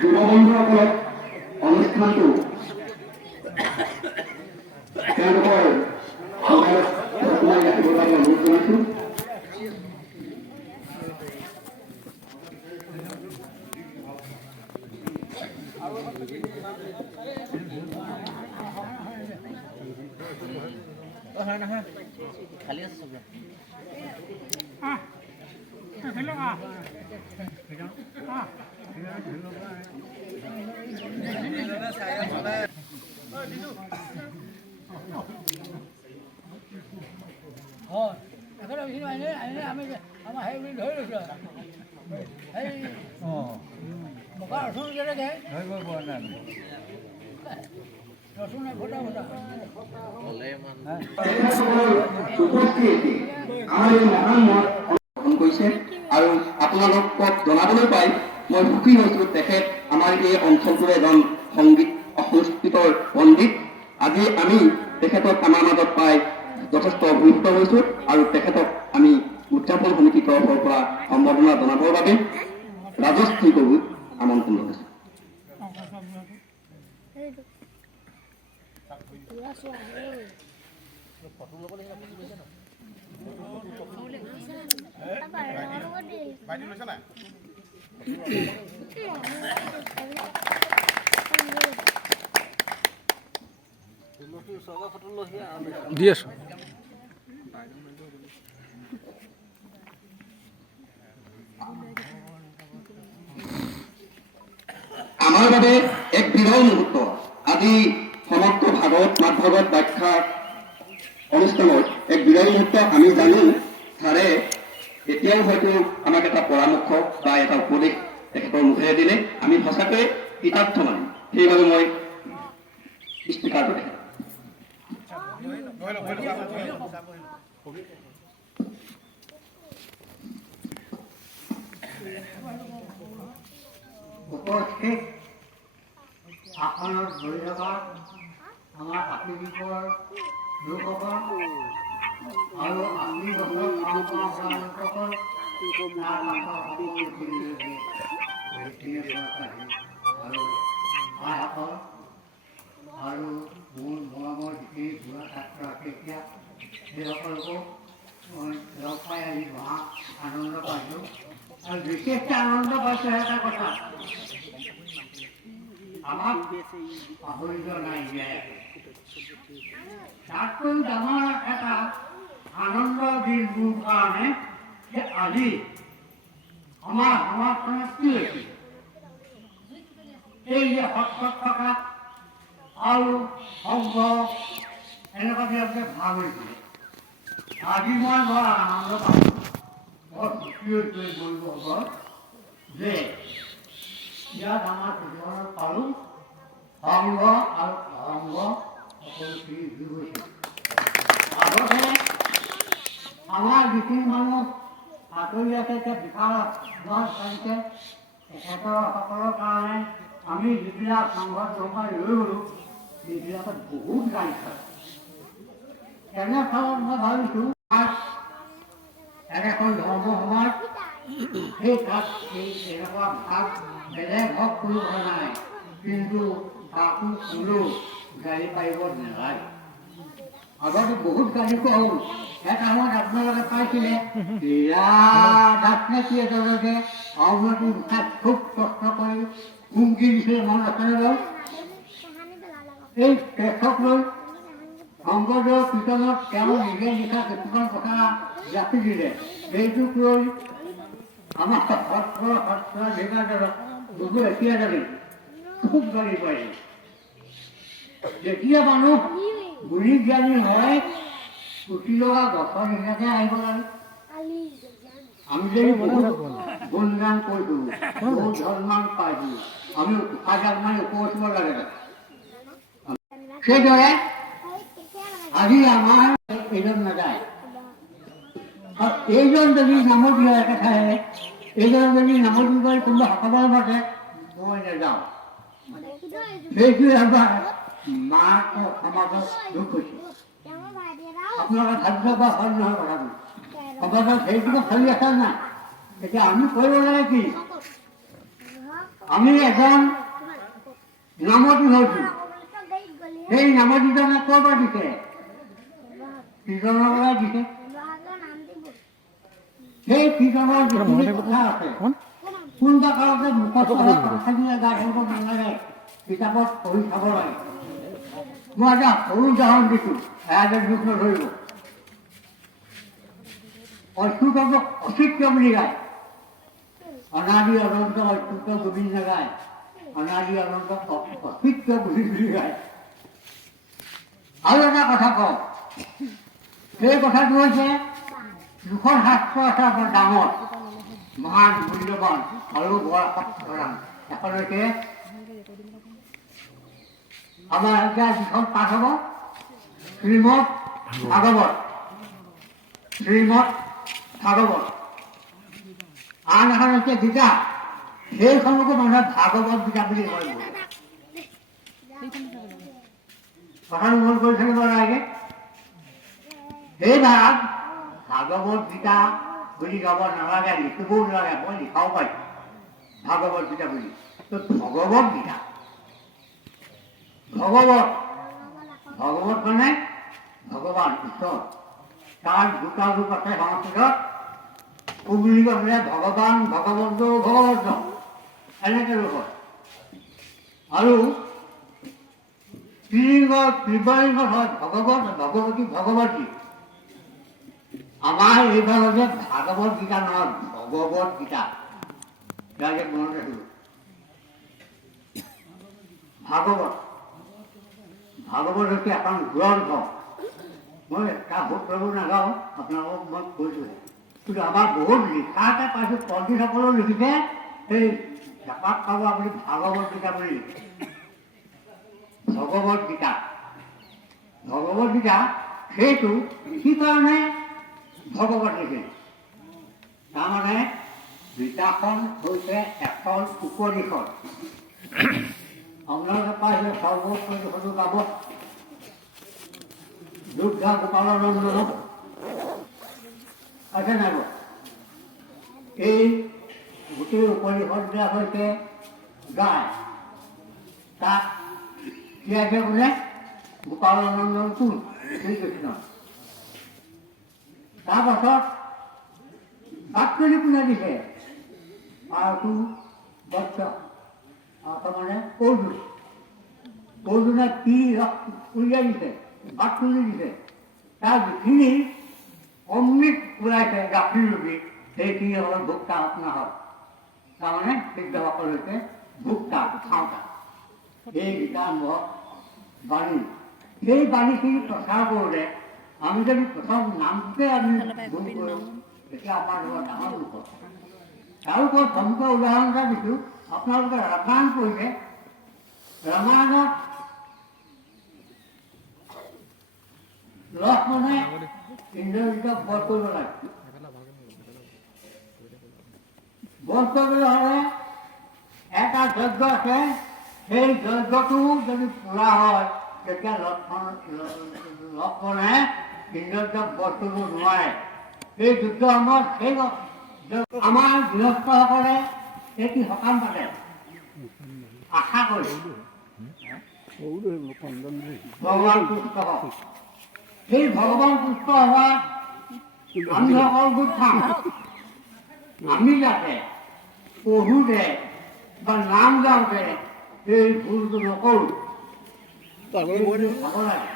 যুৱবন্ধুসকলক অনুষ্ঠানটো তেওঁলোকৰ বৰ্তমান ৰাখিবৰ বাবে অনুৰোধ কৰিছোঁ। আৰু আপোনালোকক জনাবলৈ পাই মই সুখী হৈছোঁ। তেখেত আমাৰ এই অঞ্চলটোৰ এজন সংগীত সংস্কৃতৰ পণ্ডিত। আজি আমি তেখেতক আমাৰ মাজত পাই যথেষ্ট অভিভূত হৈছোঁ আৰু তেখেতক আমি উদযাপন সমিতিৰ তৰফৰ পৰা সম্বৰ্ধনা জনাবৰ বাবে ৰাজশ্ৰী গগৈক আমন্ত্ৰণ জনাইছোঁ। দি আছো। আমাৰ বাবে এক বিৰল মুহূৰ্ত। আজি সমগ্ৰ ভাগৱত মাধ ভাগৱত ব্যাখ্যা অনুষ্ঠানৰ এক বিৰল মুহূৰ্ত। আমি জানো ছাৰে এতিয়াও হয়তো আমাক এটা পৰামৰ্শ বা এটা উপদেশ তেখেতৰ মুখেৰে দিলে আমি সঁচাকৈয়ে কৃতাৰ্থ মানিম। সেইবাবে মই স্পীকাৰটো দেখাম। উপস্থিত আসনত বহি থকা আমাৰ আশীৰ্বাদৰ লোকসকল আৰু আশীৰ্বাদৰ কাম কৰা লোকসকল আৰু আইসকল আৰু মোৰ মৰমৰ যিখিনি বুঢ়া ছাত্ৰ আছে সেইসকলকো মই লগ পাই আজি মহা আনন্দ পাইছোঁ। আৰু বিশেষকৈ আনন্দ পাইছোঁ এটা কথা, আমাক পাহৰিব নাই জীয়াই আছে। তাতকৈ ডাঙৰ এটা আনন্দ দিন মোৰ কাৰণে যে আজি আমাৰ সমাজখনত কি হৈছে, এই যে সৎ থকা আৰু সংঘ এনেকুৱা বিলাকে ভাগ হৈছিলে। আজি মই বৰ আনন্দ পাইছোঁ, বৰ সুখী হৈছোঁ বন্ধুসকল যে ইয়াত আমাৰ জীৱনত পালোঁ সংঘ আৰু অসংঘ সকলোখিনি যোগ হৈছে। আগতে আমাৰ যিখিনি মানুহ আঁতৰি আছে এতিয়া বিশাল গছ পাৰিছে, তেখেতসকলৰ কাৰণে আমি যিবিলাক সংঘত জমা লৈ গ'লোঁ সেইবিলাকত বহুত গাড়ী খায়। তেনেফলত মই ভাবিছোঁ এখন ধৰ্ম সমাজ সেই তাত এই এনেকুৱা ভাগ বেলেগ হওক কোনো কথা নাই, কিন্তু তাতো কোনো গাড়ী পাৰিব নালাগে। আগতে বহুত গাড়ী হ'ল, এটা সময়ত আপোনালোকে পাইছিলে দাসনেতি এজনকে অৱনতি মুখাত খুব কষ্ট কৰি হুমকি দিছিলে, মনত আছেনে বাৰু? এই পেছক লৈ শংকৰদেৱৰ কীৰ্তনত তেওঁ নিজে লিখা কিছুমান কথা জাপি দিলে। সেইটোক লৈ আমাৰ সত্ৰ দেউতাজনক বহু এতিয়া জানি খুব গালি পাইছে। যেতিয়া মানুহ বুঢ়ী জ্ঞানী হয় পুতি লগা গছৰ নিচিনাকে আহিব লাগে। আমি যদি বহুত গুণগান কৰিছোঁ, বহুত সন্মান পাইছোঁ, আমি উশাহজাক মাৰি উপস্থিব লাগে। সেইদৰে আজি আমাৰ এইজন নাযায়, আৰু এইজন যদি নামত দিয়া একেঠাইৰে এইজন যদি নামত কৰি কোনোবা সকলৰ মাতে মই নাযাওঁ। সেইটোৱে আমাৰ মাৰ সমাজত দুখ হৈছে আপোনালোকে ভাবিব বা হয় নহয় কথাটো সমাজত সেইটোকে চলি আছে নাই এতিয়া আমি কৰিব লাগে কি আমি এজন নামতি হৈছোঁ সেই নামতিজনে ক'ৰ পৰা দিছে কীৰ্তনৰ পৰা দিছে সেই কীৰ্তনৰ যিখিনি কথা আছে কোনোবা কাৰণতে মুখস্থ হৈ কথাখিনি গাই থাকিব নালাগে কিতাপত পঢ়ি চাব লাগে মই এটা সৰু উদাহৰণ দিছোঁ এয়াতে দুখ নধৰিব অচ্যুতক অচিত্য বুলি গায় অনাদি অনন্ত অচ্যুত গোবিন্দ গায় অনাদি অনন্ত অচিত্য বুলি গায় আৰু এটা কথা কওঁ সেই কথাটো হৈছে দুখন শাস্ত্ৰ আছে আপোনাৰ ডাঙৰ মহান মূল্যৱান আৰু বৰ সৎ এখন হৈছে আমাৰ এতিয়া যিখন পাঠ হ'ব শ্ৰীমদ ভাগৱত আন এখন হৈছে গীতা সেইখনকো মানুহে ভাগৱত গীতা বুলি কয় কথাটো মন কৰি থাকিব লাগে সেই ভাগ ভাগৱত গীতা বুলি গাব নালাগে লিখিবও নালাগে মই লিখাও পাইছোঁ ভাগৱত গীতা বুলি ভগৱত গীতা ভগৱত মানে ভগৱান ঈশ্বৰ তাৰ দুটা ৰূপ আছে সংস্কৃতত বুলি ক'লে ভগৱান ভগৱন্ত ভগৱন্ত এনেকৈ ৰূপ হয় আৰু ত্ৰিলিংগত হয় ভগৱত ভগৱতী ভগৱতী আমাৰ এইবাৰ হৈছে ভাগৱত গীতা নহয় ভগৱত গীতা মনত ৰাখিব ভাগৱত হৈছে এখন গ্ৰন্থ মই তাৰ ভোট কৰিব নাযাওঁ আপোনালোকক মই কৈছোঁহে কিন্তু আমাৰ বহুত লিখা এটা পাইছোঁ পণ্ডিতসকলেও লিখিছে সেই জাপাত পাব আপুনি ভাগৱত গীতা বুলি লিখে ভগৱত গীতা সেইটো কি কাৰণে ভগৱত লিখিল তাৰমানে গীতাখন হৈছে এখন উপনিষদ আপোনালোকে পাইছে সৰ্বোপনিষদো পাব দুৰ্গা গোপালানন্দ আছে নাই এই গোটেই উপনিষদবিলাক হৈছে গায় তাক কি আছে বোলে গোপালানন্দ কোন শ্ৰীকৃষ্ণ তাৰপাছত বাক্যনি কোনে দিছে আৰু বৎস মানে অৰ্জুনে কি উলিয়াই দিছে বাট তুলি দিছে তাৰ যিখিনি অমৃত ওলাইছে গাখীৰ ৰুবি সেইখিনি হ'ল ভোক্তা নহয় তাৰমানে সিদ্ধসকল হৈছে ভোক্তা খাওঁতা এই গীতা বাণী সেই বাণীখিনি প্ৰচাৰ কৰোঁতে আমি যদি প্ৰথম নামটোকে আমি ভুল কৰোঁ তেতিয়া আমাৰ লগত ডাঙৰ লোক তাৰ ওপৰত প্ৰমুখ উদাহৰণ এটা দিছোঁ আপোনালোকে ৰামায়ণ পঢ়িছে ৰামায়ণত লক্ষ্মণে ইন্দ্ৰজিতক বধ কৰিব লাগে বধ কৰিবলৈ হ'লে এটা যজ্ঞ আছে সেই যজ্ঞটো যদি পুৰা হয় তেতিয়া লক্ষ্মণে ইন্দ্ৰজিতক বধ কৰিব নোৱাৰে এই যুদ্ধ সময়ত সেই আমাৰ গৃহস্থসকলে এটি সকাম পাতে আশা কৰি ভগৱান তুষ্ট হওক সেই ভগৱান তুষ্ট হোৱাত আমি সকলো গোট খাওঁ আমি যাতে পঢ়োঁতে বা নাম গাওঁতে সেই ভুলটো নকৰোঁ চাব লাগে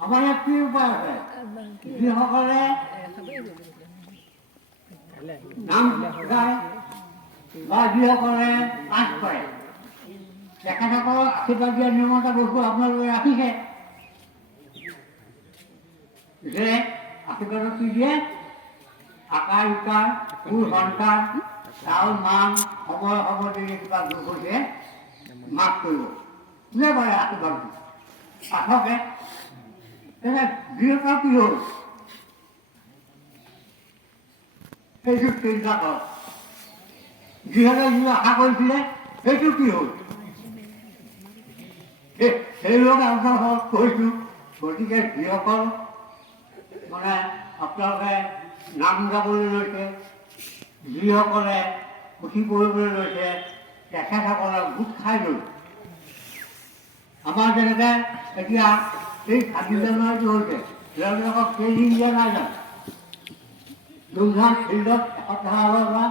আমাৰ ইয়াত কি উপায় আছে যিসকলে নাম গায় বা যিসকলে পাঠ কৰে তেখেতসকলক আশীৰ্বাদ দিয়া নিয়ম এটা বস্তু আপোনালোকে ৰাখিছে যে আশীৰ্বাদত কি দিয়ে আকাৰ ইকাৰ সুৰ সন্তান চাউল মান সময় সময় কিবা দুখ হৈছে মাফ কৰিব কোনে পাৰে আশীৰ্বাদটো পাঠকে তেনে গৃহস্থ কি হ'ল সেইটো চিন্তা কৰক যিহেতু যি আশা কৰিছিলে সেইটো কি হ'ল সেইবাবে আপোনালোকক কৈছোঁ, গতিকে যিসকল মানে আপোনালোকে নাম গাবলৈ লৈছে, যিসকলে পুথি পঢ়িবলৈ লৈছে, তেখেতসকলে গোট খাই লৈ আমাৰ যেনেকৈ এতিয়া এই 26 জানুৱাৰীটো হৈছে, তেওঁলোকক ট্ৰেইনিং দিয়া নাই জানো? যোনখন ফিল্ডত এসপ্তাহ আগৰ পৰা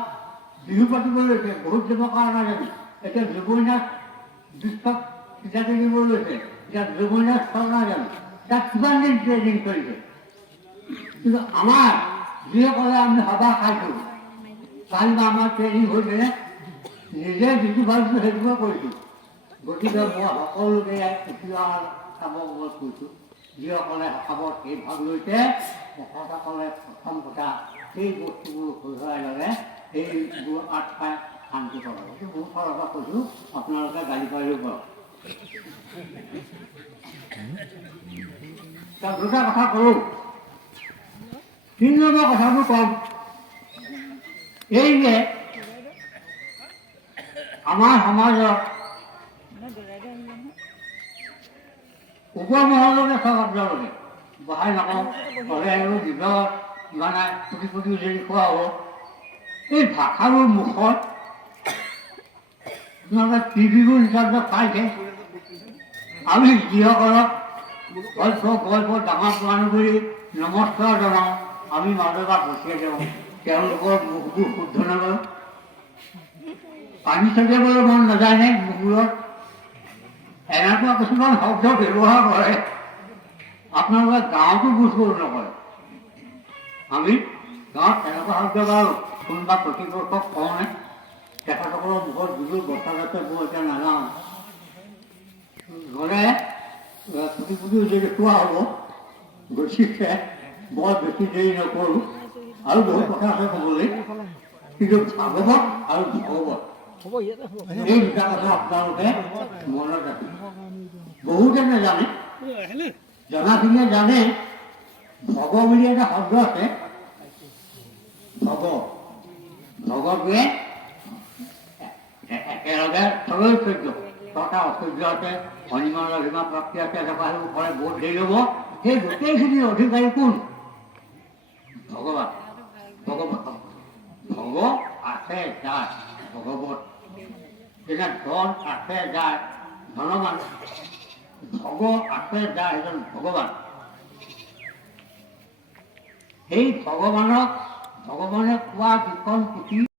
বিহু পাতিব লৈছে, বহুত দিনৰ কাৰণে জানো? এতিয়া যুৱনাথ বিশ্বত কিতাপি দিব লৈছে, এতিয়া যুৱনাথ চল নাই জানো? তাত কিমান দিন ট্ৰেইনিং কৰিছে? কিন্তু আমাৰ যিসকলে আমি সভা খাইছোঁ, কালি আমাৰ ট্ৰেইনিং হৈছেনে? নিজে যিটো ভাবিছোঁ সেইটোকে কৰিছোঁ। গতিকে মই সকলোকে এতিয়া চাব অনুৰোধ কৰিছোঁ, যিসকলে সকামত এই ভাগ লৈছে, তেখেতসকলে প্ৰথম কথা সেই বস্তুবোৰ সজোৱাৰ লগে সেইবোৰ আঠ খাই শান্তি পাব। এইটো বহুত ফালৰ পৰা কৈছোঁ, আপোনালোকে গালি পাৰিব পাৰক। দুটা কথা কৰোঁ। 3 নম্বৰ কথাটো কম, এই যে আমাৰ সমাজত উপমহলতে চব আপোনালোকে বহাই নকওঁ, ক'লে আৰু নিজৰ মানে কোটি কোটি যদি খোৱা হ'ব, এই ভাষাবোৰ মুখত আপোনালোকে টিভিবোৰ হিচাপে পাইছে। আমি যিসকলক গল্প ডাঙৰ মানুহ বুলি নমস্কাৰ জনাওঁ, আমি মাজৰ পৰা পঠিয়াই দিওঁ, তেওঁলোকৰ মুখবোৰ শুদ্ধ নকৰোঁ। পানী ছটিয়াবলৈ মন নাযায়নে মুখবোৰত? এনেকুৱা কিছুমান শব্দ ব্যৱহাৰ কৰে, আপোনালোকে গাঁৱতো বুজ কৰিব নকৰে। আমি গাঁৱত এনেকুৱা শব্দ বাৰু কোনোবা প্ৰতিপক্ষক কওঁনে? তেখেতসকলৰ মুখত যিবোৰ বচা যাতে মই এতিয়া নাজানো, গ'লে কোটি কোটি যদি খোৱা হ'ব। গতিকে বৰ বেছি দেৰি নকৰোঁ, আৰু বহুত কথা আছে ক'বলৈ, কিন্তু ভাগৱত আৰু ভগৱত এই দুটা কথা আপোনালোকে মনত ৰাখিব। বহুতে নাজানে, জনাখিনিয়ে জানে ভগ বুলি এটা শব্দ আছে। ভগটোৱে একেলগে ঐশ্বৰ্য, 6টা ঐশ্বৰ্য আছে, হনিমা লঘিমা প্ৰাপ্তি আছে, এনেকুৱা সেইবোৰ কৰে, বহুত দেৰি হ'ব। সেই গোটেইখিনিৰ অধিকাৰী কোন? ভগৱান। ভগ আছে যাৰ ভগৱত, যেনে ধন আছে যাৰ ধনৱান, ভগ আছে যাৰ এজন ভগৱান। সেই ভগৱানক ভগৱানে কোৱা যিখন পুথি